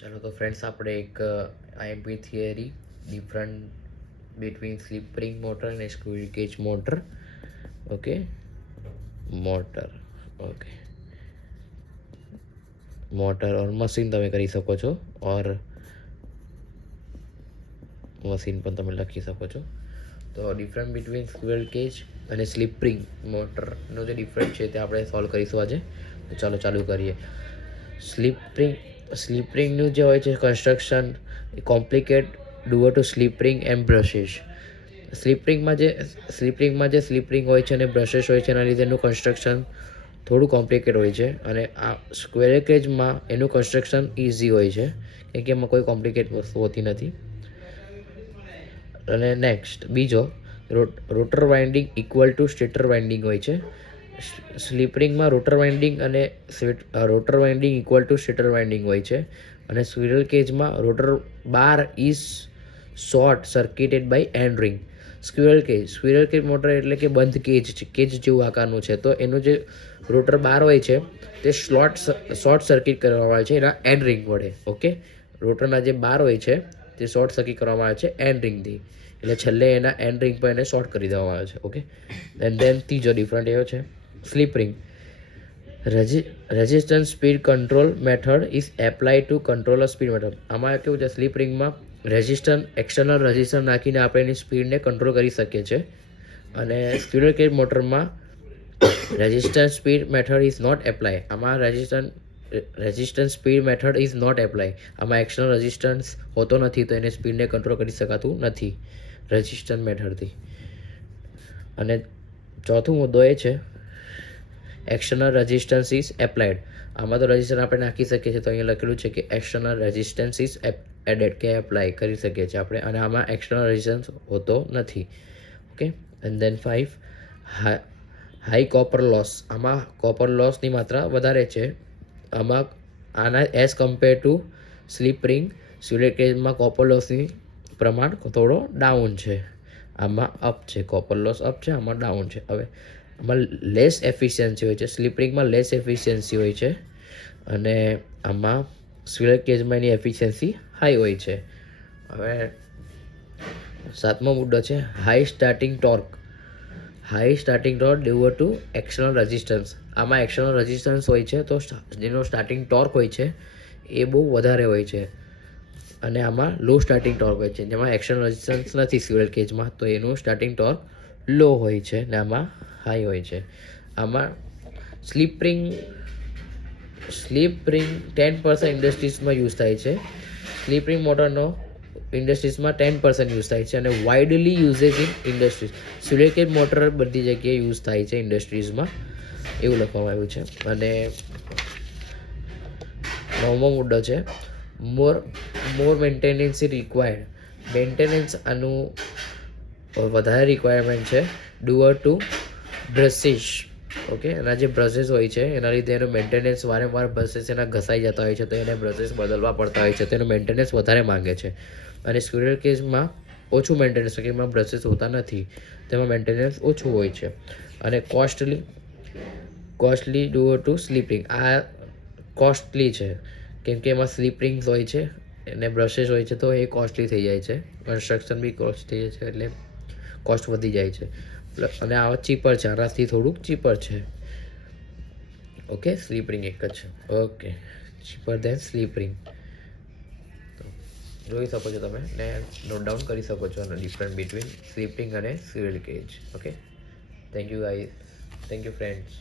चलो तो फ्रेंड्स આપણે એક IMP theory different between slip ring motor and squirrel cage motor. Okay, motor. Okay, motor or machine તમે કરી શકો છો ઓર મશીન પણ તમે લખી શકો છો. તો ડિફરન્ટ બિટવીન સ્ક્વિરલ કેજ અને સ્લીપ રિંગ મોટરનો જે ડિફરન્ટ છે તે આપણે સોલ્વ કરીશું આજે. તો ચાલો ચાલુ કરીએ. સ્લીપ રિંગનું જે હોય છે construction complicate due to slip ring and brushes. Slip રિંગમાં જે સ્લીપ રિંગ હોય છે અને બ્રશિસ હોય છે એના લીધે એનું કન્સ્ટ્રક્શન થોડું કોમ્પ્લિકેટ હોય છે અને આ સ્ક્વેર કેજમાં એનું કન્સ્ટ્રક્શન ઇઝી હોય છે કેમ કે એમાં કોઈ કોમ્પ્લિકેટ વસ્તુ હોતી નથી. અને નેક્સ્ટ બીજો rotor winding equal to stator winding હોય છે. સ્લીપ રિંગમાં rotor winding equal to stator winding હોય છે અને સ્ક્વિરલ કેજમાં rotor bar is short circuited by end ring. Squirrel cage motor એટલે કે બંધ કેજ જેવું આકારનું છે. તો એનું જે રોટર બાર હોય છે તે શોર્ટ સર્કિટ કરવામાં આવે છે એના એન્ડ રિંગ વડે. ઓકે, રોટરના જે બાર હોય છે તે શોર્ટ સર્કિટ કરવામાં આવે છે એન્ડ રિંગથી, એટલે છેલ્લે એના એન્ડ રિંગ પર એને શોર્ટ કરી દેવામાં આવે છે. ઓકે, એન્ડ દેન ત્રીજો ડિફરન્ટ એવો છે slip ring. Resistance speed control method is apply to control speed method. આમાં કેવું છે સ્લીપ રિંગમાં એક્સટર્નલ રેઝિસ્ટન્સ નાખીને આપણે એની સ્પીડને કંટ્રોલ કરી શકીએ છીએ અને સ્ક્વિરલ કેજ મોટરમાં resistance speed method is not apply. આમાં resistance speed method is not apply. આમાં એક્સટર્નલ રેઝિસ્ટન્સ હોતો નથી તો એને સ્પીડને કંટ્રોલ કરી શકાતું નથી રેઝિસ્ટન્સ મેથડથી. અને ચોથો મુદ્દો એ છે એક્સટર્નલ રેઝિસ્ટન્સ ઇઝ એપ્લાયડ. આમાં તો રેઝિસ્ટન્સ આપણે નાખી શકીએ છીએ, તો અહીંયા લખેલું છે કે એક્સટર્નલ રેઝિસ્ટન્સ ઇઝ એડેડ કે એપ્લાય કરી શકીએ છીએ આપણે, અને આમાં એક્સટર્નલ રેઝિસ્ટન્સ હોતો નથી. Okay, and then 5 high copper loss. આમાં કોપર લોસની માત્રા વધારે છે આમાં આના as compare to slip ring. Squirrel કેજમાં કોપર લોસની પ્રમાણ થોડો ડાઉન છે, આમાં અપ છે. કોપર લોસ અપ છે, આમાં ડાઉન છે. હવે આમાં લેસ એફિશિયન્સી હોય છે, સ્લીપ રિંગમાં લેસ એફિશિયન્સી હોય છે અને આમાં સ્ક્વિરલ કેજમાં એની એફિશિયન્સી હાઈ હોય છે. હવે સાતમો મુદ્દો છે high starting torque due to external resistance. આમાં એક્સટર્નલ રેઝિસ્ટન્સ હોય છે તો જેનો સ્ટાર્ટિંગ ટોર્ક હોય છે એ બહુ વધારે હોય છે અને આમાં લો સ્ટાર્ટિંગ ટોર્ક હોય છે. જેમાં એક્સટર્નલ રેઝિસ્ટન્સ નથી સ્ક્વિરલ કેજમાં તો એનું સ્ટાર્ટિંગ ટોર્ક લો હોય છે ને આમાં હાઈ હોય છે. આમાં સ્લીપ રિંગ 10% ઇન્ડસ્ટ્રીઝમાં યુઝ થાય છે. સ્લીપ રિંગ મોટરનો ઇન્ડસ્ટ્રીઝમાં 10% યુઝ થાય છે અને widely usage in industries. Squirrel cage motor બધી જગ્યાએ યુઝ થાય છે ઇન્ડસ્ટ્રીઝમાં, એવું લખવામાં આવ્યું છે. અને નવમો મુદ્દો છે મોર મેન્ટેનન્સ રિક્વાયર્ડ. મેન્ટેનન્સ આનું વધારે રિક્વાયરમેન્ટ છે ડુઅર ટુ બ્રશિસ. ઓકે, એના જે બ્રશિસ હોય છે એના લીધે એનું મેન્ટેનન્સ વારંવાર બ્રશિસ એના ઘસાઈ જતા હોય છે તો એને બ્રશિસ બદલવા પડતા હોય છે, તો એનું મેન્ટેનન્સ વધારે માંગે છે. અને સ્ક્વિરલ કેજમાં ઓછું મેન્ટેનન્સ, કે એમાં બ્રશિસ હોતા નથી, તેમાં મેન્ટેનન્સ ઓછું હોય છે. અને costly doer to slip ring. આ કોસ્ટલી છે કેમ કે એમાં સ્લીપ રિંગ્સ હોય છે અને બ્રશિસ હોય છે તો એ કોસ્ટલી થઈ જાય છે. કન્સ્ટ્રક્શન બી કોસ્ટ થઈ જાય છે એટલે કોસ્ટ વધી જાય છે. અને આ ચીપર છે, આનાથી થોડુંક ચીપર છે. ઓકે, સ્લીપ રિંગ એક જ છે. ઓકે, ચીપર દેન સ્લીપ રિંગ. જોઈ શકો છો તમે ને નોટ ડાઉન કરી શકો છો અને ડિફરન્ટ બિટવીન સ્લીપ રિંગ અને squirrel cage. Okay, thank you guys, thank you friends.